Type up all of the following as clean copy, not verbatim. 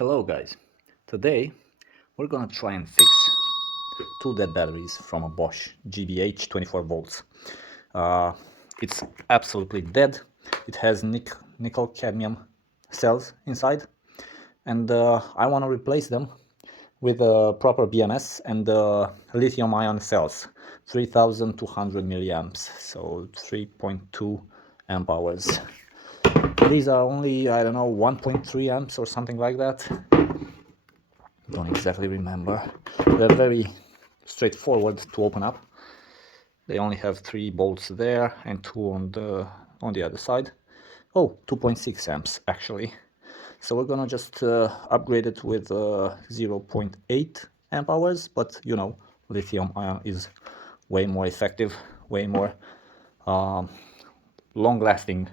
Hello guys, today we're gonna try and fix two dead batteries from a Bosch GBH 24 volts. It's absolutely dead. It has nickel cadmium cells inside, and I want to replace them with a proper BMS and lithium ion cells, 3200 milliamps, so 3.2 amp hours. These are only, I don't know, 1.3 amps or something like that. Don't exactly remember. They're very straightforward to open up. They only have 3 bolts there and 2 on the other side. Oh, 2.6 amps actually. So we're gonna just upgrade it with 0.8 amp hours, but you know, lithium ion is way more effective, way more long lasting,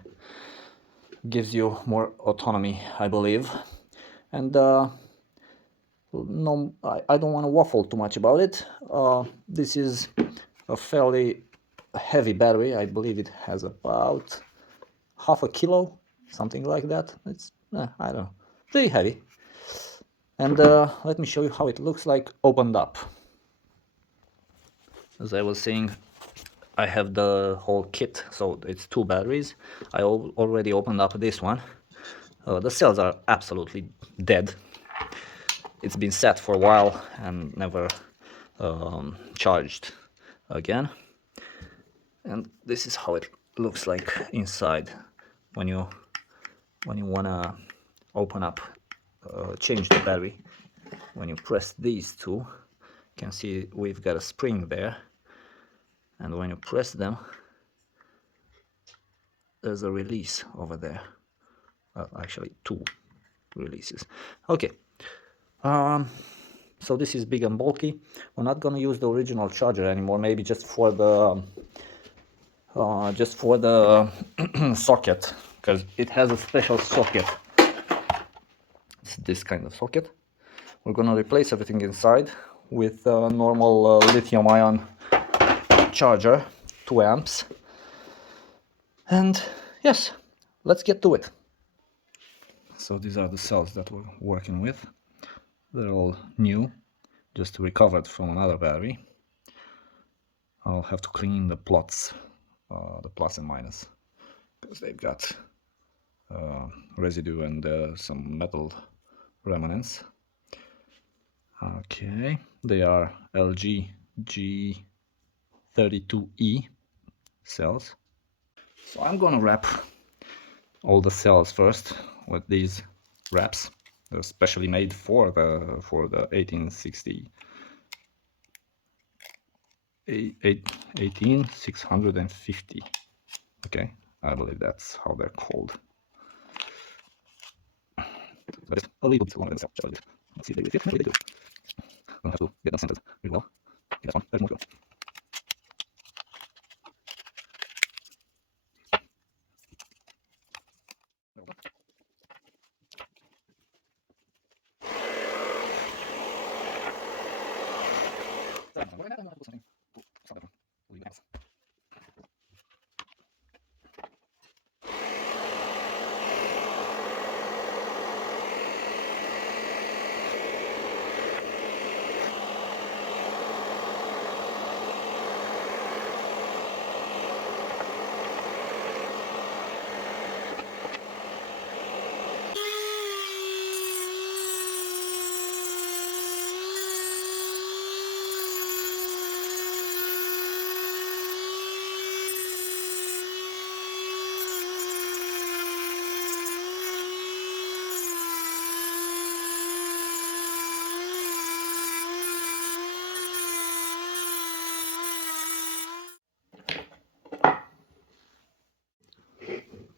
gives you more autonomy, I believe. And no, I don't want to waffle too much about it. This is a fairly heavy battery. I believe it has about half a kilo, something like that. It's, I don't know, pretty heavy. And let me show you how it looks like opened up. As I was saying, I have the whole kit, so it's 2 batteries. I already opened up this one. The cells are absolutely dead. It's been set for a while and never charged again. And this is how it looks like inside when you wanna open up, change the battery. When you press these two, you can see we've got a spring there, and when you press them, there's a release over there. Actually 2 releases. Okay. So this is big and bulky. We're not gonna use the original charger anymore. Maybe just for the socket, because it has a special socket. It's this kind of socket. We're gonna replace everything inside with a normal lithium-ion charger, 2 amps. And yes, let's get to it. So these are the cells that we're working with. They're all new, just recovered from another battery. I'll have to clean the plots, the plus and minus, because they've got residue and some metal remnants. Okay, they are LG G32E cells. So I'm gonna wrap all the cells first with these wraps. They're specially made for the 18650. Okay, I believe that's how they're called. But it's a little bit longer than the cell. Let's see if they will fit. Maybe they do. Don't have to get them centered really well. Okay, that's one. There's more to go.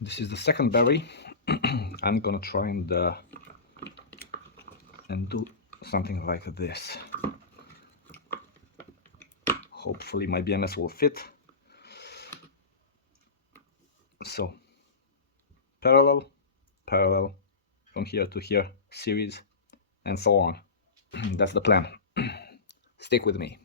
This is the second battery. I'm gonna try and do something like this. Hopefully my BMS will fit. So parallel, parallel, from here to here, series, and so on. That's the plan. Stick with me.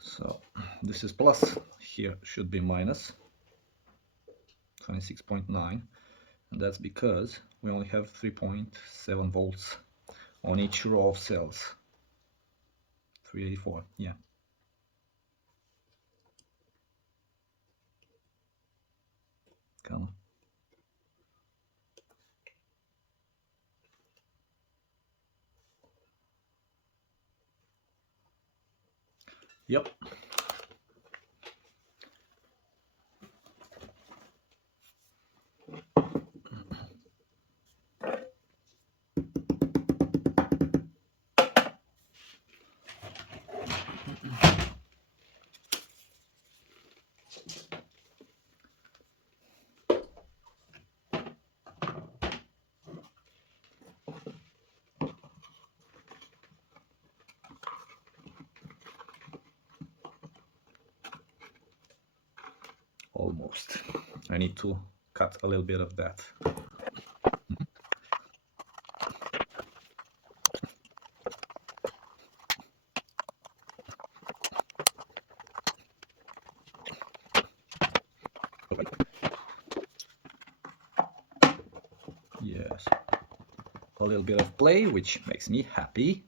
So this is plus, here should be minus 26.9, and that's because we only have 3.7 volts on each row of cells. 384, yeah. Come on. Yep. Almost. I need to cut a little bit of that. Yes. A little bit of play, which makes me happy,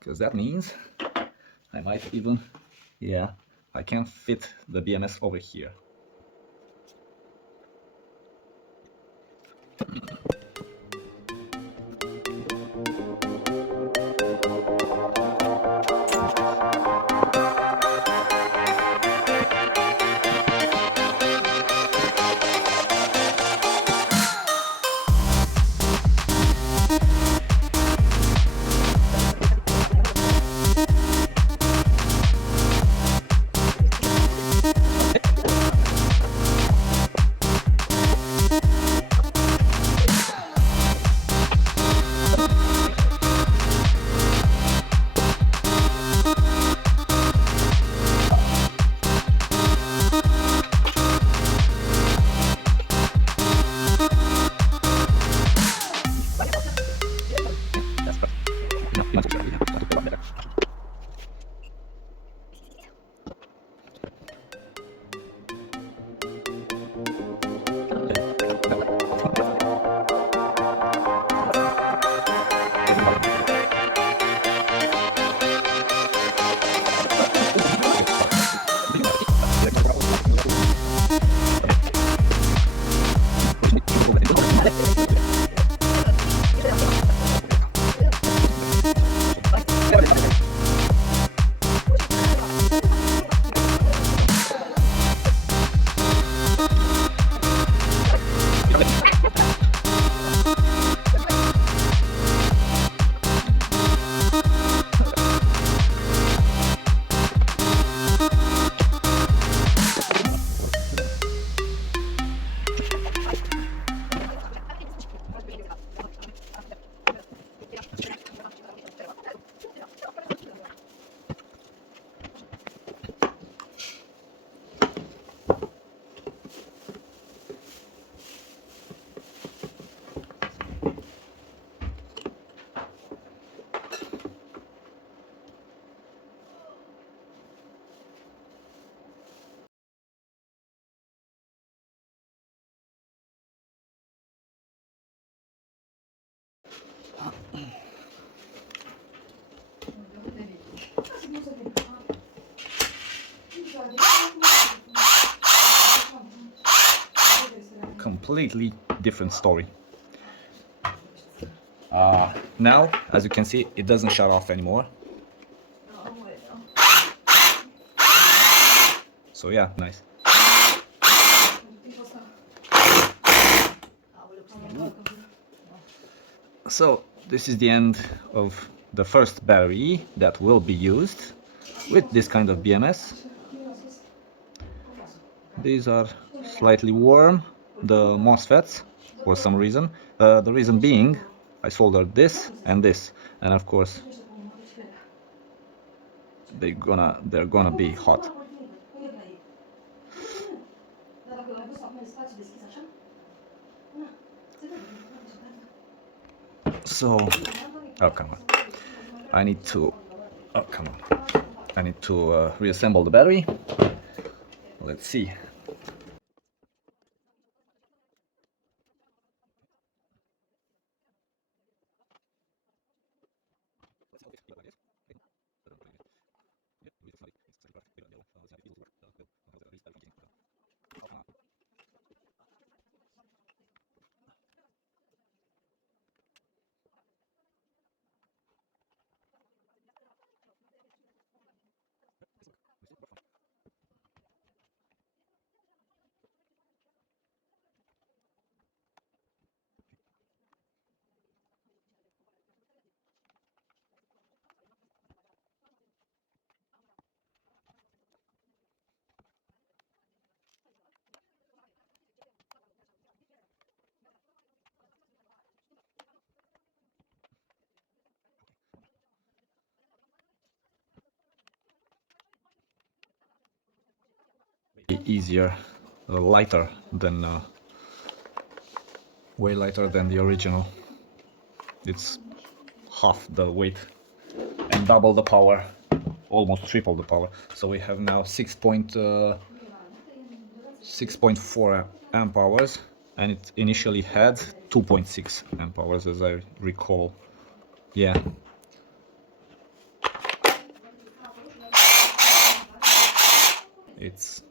because that means I might even, yeah, I can fit the BMS over here. Completely different story. Now, as you can see, it doesn't shut off anymore. So yeah, nice. So this is the end of the first battery that will be used with this kind of BMS. These are slightly warm, the MOSFETs, for some reason. The reason being, I soldered this, and of course they're gonna be hot. So Oh, come on. I need to, oh, come on. I need to reassemble the battery. Let's see. Easier, lighter than, way lighter than the original. It's half the weight and double the power, almost triple the power. So we have now 6.4 amp hours, and it initially had 2.6 amp hours, as I recall. Yeah. It's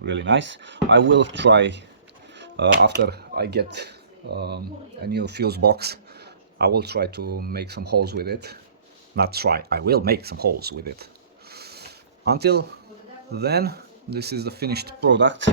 really nice. I will try, after I get a new fuse box, I will try to make some holes with it. Not try, I will make some holes with it. Until then, this is the finished product.